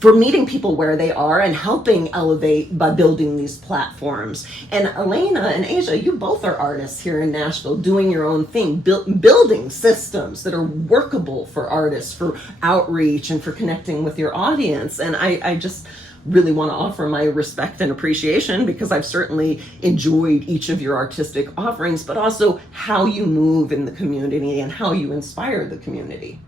for meeting people where they are and helping elevate by building these platforms. And Alayna and Asia, you both are artists here in Nashville doing your own thing, building systems that are workable for artists, for outreach and for connecting with your audience. And I just really want to offer my respect and appreciation, because I've certainly enjoyed each of your artistic offerings, but also how you move in the community and how you inspire the community.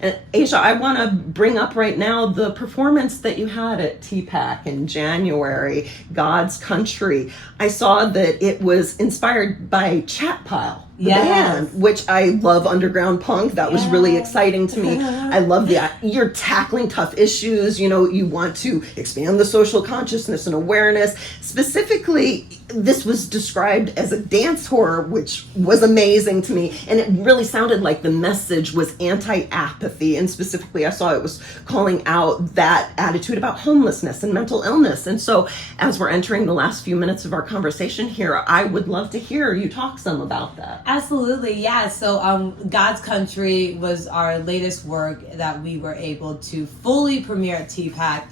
And Asia, I want to bring up right now the performance that you had at TPAC in January, God's Country. I saw that it was inspired by Chat Pile, the band, which I love underground punk. That was really exciting to me. I love you're tackling tough issues. You want to expand the social consciousness and awareness. Specifically, this was described as a dance horror, which was amazing to me. And it really sounded like the message was anti-apathy. And specifically, I saw it was calling out that attitude about homelessness and mental illness. And so as we're entering the last few minutes of our conversation here, I would love to hear you talk some about that. Absolutely, yeah. So God's Country was our latest work that we were able to fully premiere at TPAC.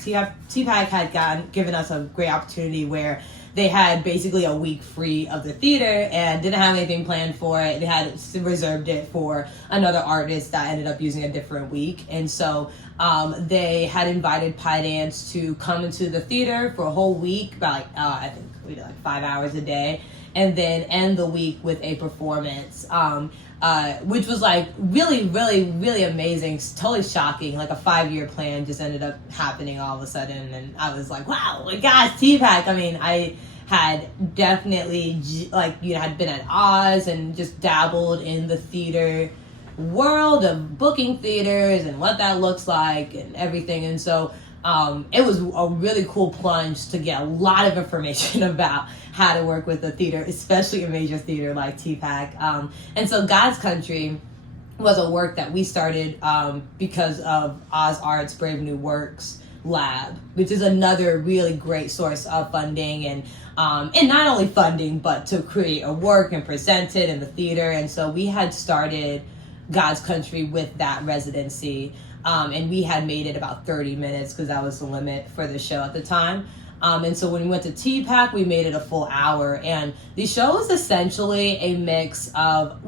TPAC had given us a great opportunity where they had basically a week free of the theater and didn't have anything planned for it. They had reserved it for another artist that ended up using a different week. And so they had invited Pie Dance to come into the theater for a whole week, about I think we did 5 hours a day, and then end the week with a performance, which was really, really, really amazing. Totally shocking. A 5-year plan just ended up happening all of a sudden, and I was like, wow, my gosh, TPAC. I mean, I had definitely had been at Oz and just dabbled in the theater world of booking theaters and what that looks like and everything, and so it was a really cool plunge to get a lot of information about how to work with a theater, especially a major theater like TPAC. And so God's Country was a work that we started because of Oz Art's Brave New Works Lab, which is another really great source of funding and not only funding, but to create a work and present it in the theater. And so we had started God's Country with that residency. And we had made it about 30 minutes because that was the limit for the show at the time. And so when we went to TPAC, we made it a full hour. And the show was essentially a mix of,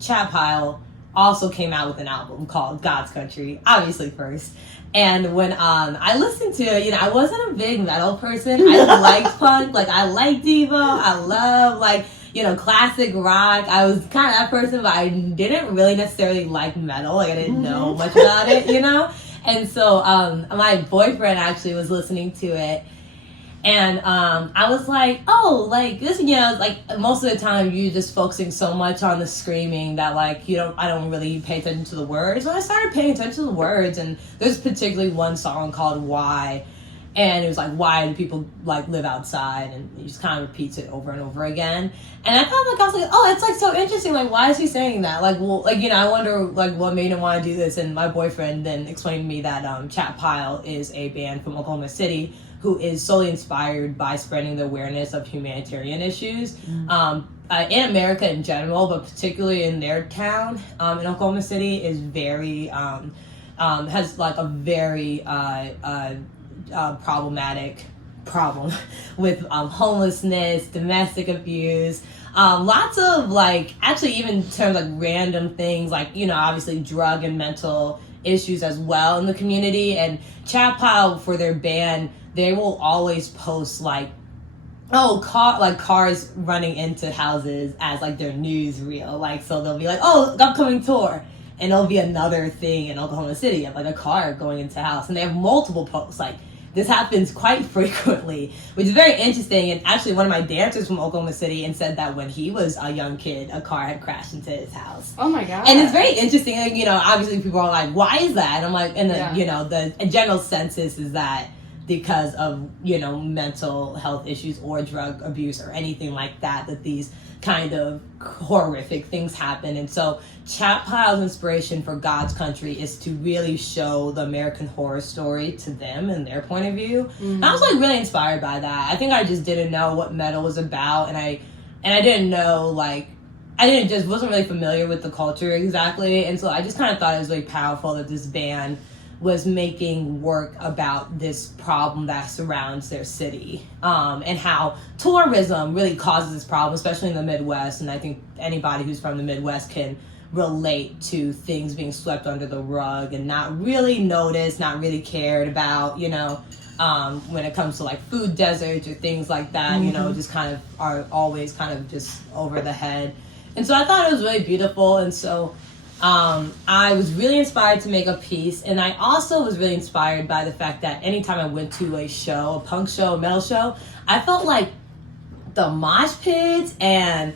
Chad Pyle also came out with an album called God's Country, obviously first. And when I listened to it, I wasn't a big metal person. I liked punk. I like Devo. I love, classic rock. I was kind of that person, but I didn't really necessarily like metal. I didn't know much about it, And so my boyfriend actually was listening to it, and I was like, this, most of the time you're just focusing so much on the screaming that I don't really pay attention to the words. But I started paying attention to the words, and there's particularly one song called Why. And it was why do people live outside? And he just kind of repeats it over and over again. And I thought I was like, oh, it's so interesting. Why is he saying that? I wonder what made him want to do this. And my boyfriend then explained to me that Chat Pile is a band from Oklahoma City who is solely inspired by spreading the awareness of humanitarian issues in America in general, but particularly in their town in Oklahoma City is very has a very problematic problem with homelessness, domestic abuse, lots of actually even in terms of random things obviously drug and mental issues as well in the community. And Chat Pile, for their band, they will always post cars running into houses as their newsreel. So they'll be upcoming tour. And there'll be another thing in Oklahoma City of a car going into a house. And they have multiple posts. This happens quite frequently, which is very interesting. And actually one of my dancers from Oklahoma City and said that when he was a young kid, a car had crashed into his house. Oh my God. And it's very interesting. Obviously people are why is that? And I'm the general census is that because of, mental health issues or drug abuse or anything like that these kind of horrific things happen. And so Chat Pile's inspiration for God's Country is to really show the American horror story to them and their point of view. And I was really inspired by that. I think I just didn't know what metal was about, and I didn't know wasn't really familiar with the culture exactly. And so I just kind of thought it was really powerful that this band was making work about this problem that surrounds their city, and how tourism really causes this problem, especially in the Midwest. And I think anybody who's from the Midwest can relate to things being swept under the rug and not really noticed, not really cared about, when it comes to food deserts or things like that, just kind of are always kind of just over the head. And so I thought it was really beautiful. And so I was really inspired to make a piece, and I also was really inspired by the fact that anytime I went to a show, a punk show, a metal show, I felt like the mosh pits and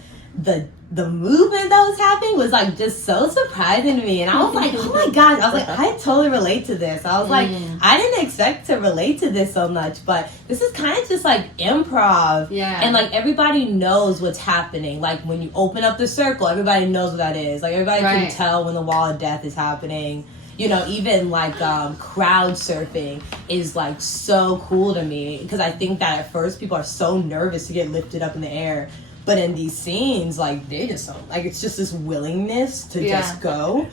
the movement that was happening was just so surprising to me. And I was like, oh my gosh, I was like, I totally relate to this. I was like, I didn't expect to relate to this so much, but this is kind of just improv. Yeah. And everybody knows what's happening. When you open up the circle, everybody knows what that is. Everybody can tell when the wall of death is happening. Even crowd surfing is so cool to me, because I think that at first people are so nervous to get lifted up in the air. But in these scenes, like, they just don't, like, it's just this willingness to just go.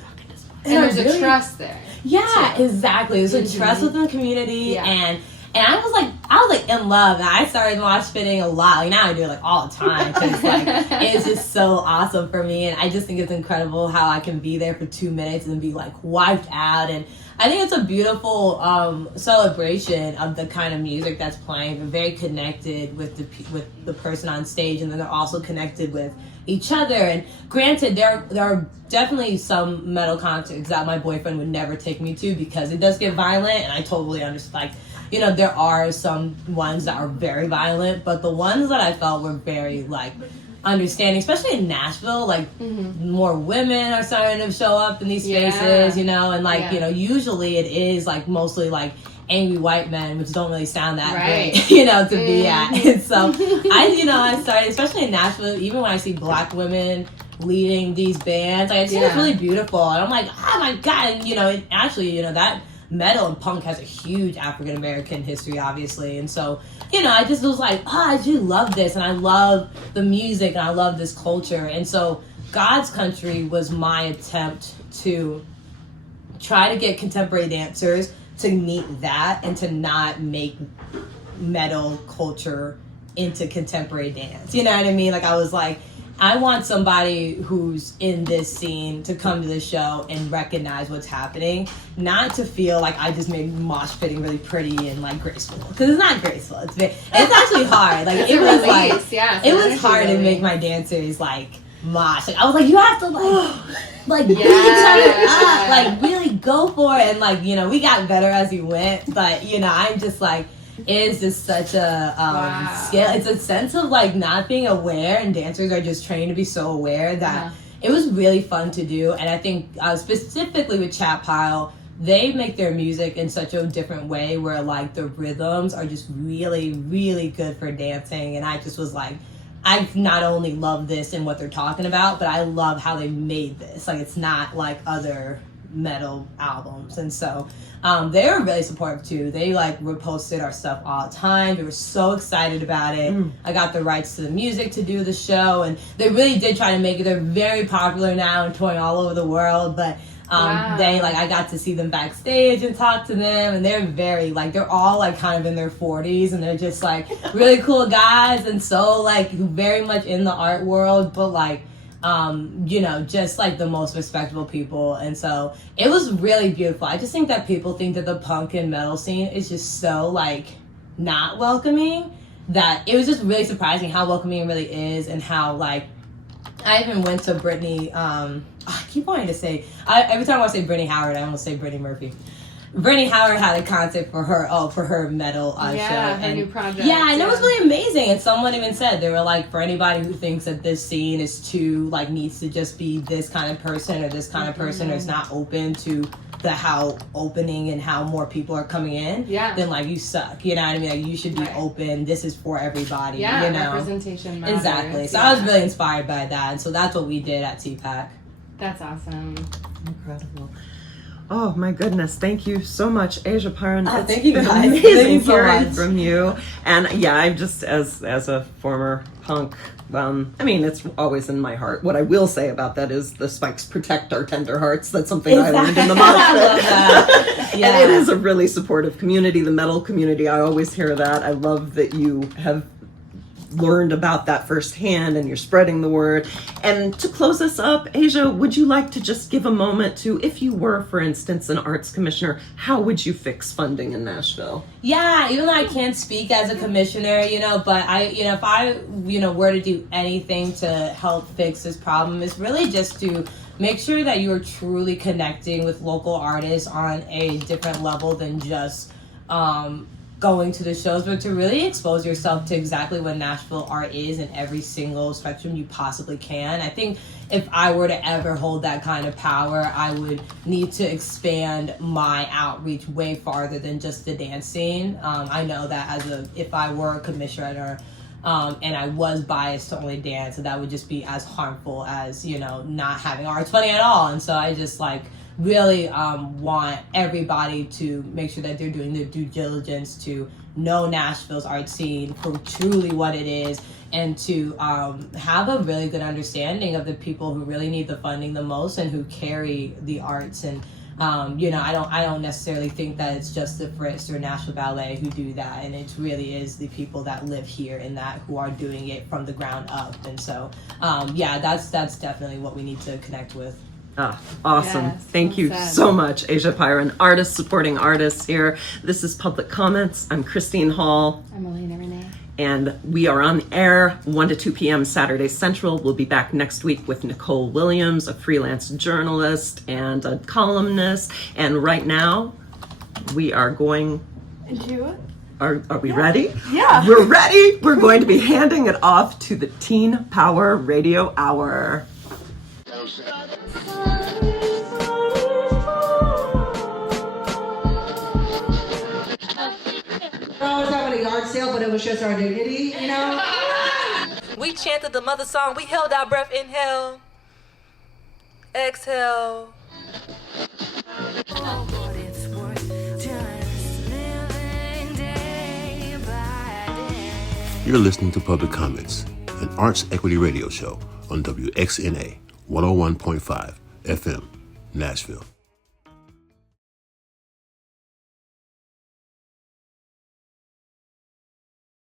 And there's a trust there. Yeah, too. Exactly. There's a trust within the community, Yeah. and I was like in love. And I started mosh pitting a lot. Like, now I do it like all the time because like it's just so awesome for me. And I just think it's incredible how I can be there for 2 minutes and be like wiped out. And I think it's a beautiful celebration of the kind of music that's playing. They're very connected with the person on stage, and then they're also connected with each other. And granted, there are definitely some metal concerts that my boyfriend would never take me to because it does get violent, and I totally understand. Like, you know, there are some ones that are very violent, but the ones that I felt were very like understanding, especially in Nashville, like more women are starting to show up in these spaces, you know, and like, you know, usually it is like mostly like angry white men, which don't really sound that great, you know, to be at. And so I started, especially in Nashville, even when I see black women leading these bands, like, I think it's really beautiful. And I'm like, oh my God. And, you know, it actually, you know, that metal and punk has a huge African American history, obviously. And so, you know, I just was like, oh, I do love this, and I love the music, and I love this culture. And so God's Country was my attempt to try to get contemporary dancers to meet that and to not make metal culture into contemporary dance. You know what I mean? Like, I was like, I want somebody who's in this scene to come to the show and recognize what's happening, not to feel like I just made mosh pitting really pretty and like graceful, because it's not graceful. It's actually hard. Like, it was like, it was hard to make my dancers like mosh. Like, I was like, you have to like beat each other up, like really go for it. And like, you know, we got better as we went, but you know, I'm just like, it is just such a skill. It's a sense of like not being aware, and dancers are just trained to be so aware that it was really fun to do. And I think specifically with Chat Pile, they make their music in such a different way where like the rhythms are just really, really good for dancing. And I just was like, I not only love this and what they're talking about, but I love how they made this. Like, it's not like other metal albums. And so they were really supportive too. They like reposted our stuff all the time. They were so excited about it. I got the rights to the music to do the show, and they really did try to make it. They're very popular now and touring all over the world, but they like, I got to see them backstage and talk to them, and they're very like, they're all like kind of in their 40s, and they're just like really cool guys, and so like very much in the art world, but like you know, just like the most respectable people. And so it was really beautiful. I just think that people think that the punk and metal scene is just so like not welcoming, that it was just really surprising how welcoming it really is, and how like I even went to Brittany. I keep wanting to say, every time I want to say Brittany Howard, I almost say Brittany Murphy. Brittany Howard had a concert for her metal show. Her new project. Yeah, and it was really amazing. And someone even said, they were like, for anybody who thinks that this scene is too, like, needs to just be this kind of person or this kind of person, or is not open to how opening and how more people are coming in, then like, you suck. You know what I mean? Like, you should be open. This is for everybody. You know? Representation matters. Exactly. So I was really inspired by that, and so that's what we did at TPAC. That's awesome. Incredible. Oh my goodness! Thank you so much, Asia Paran. Thank you, guys. Amazing hearing from you. And yeah, I just as a former punk, I mean, it's always in my heart. What I will say about that is the spikes protect our tender hearts. That's something I learned in the mosh pit. I love that. Yeah. And it is a really supportive community. The metal community, I always hear that. I love that you have learned about that firsthand and you're spreading the word. And to close us up, Asia, would you like to just give a moment to, if you were, for instance, an arts commissioner, how would you fix funding in Nashville? Yeah, even though I can't speak as a commissioner, you know, but if I were to do anything to help fix this problem, it's really just to make sure that you are truly connecting with local artists on a different level than just going to the shows, but to really expose yourself to exactly what Nashville art is in every single spectrum you possibly can. I think if I were to ever hold that kind of power, I would need to expand my outreach way farther than just the dance scene. I know that if I were a commissioner and I was biased to only dance, that would just be as harmful as, not having arts funding at all. And so I just really want everybody to make sure that they're doing their due diligence to know Nashville's art scene for truly what it is, and to have a really good understanding of the people who really need the funding the most and who carry the arts. And I don't necessarily think that it's just the Fritz or Nashville Ballet who do that, and it really is the people that live here and that who are doing it from the ground up. And so that's definitely what we need to connect with. Awesome. Yes, Thank you well said. so much, Asia Pyron, artists supporting artists here. This is Public Comments. I'm Christine Hall, I'm Alayna Renae. and we are on air 1 to 2 p.m. Saturday Central. We'll be back next week with Nicole Williams, a freelance journalist and a columnist. And right now, we are going... Are we ready? Yeah. We're ready. We're going to be handing it off to the Teen Power Radio Hour. I was having a yard sale, but it was just our dignity, you know? We chanted the mother song. We held our breath. Inhale. Exhale. You're listening to Public Comments, an arts equity radio show on WXNA 101.5 FM, Nashville.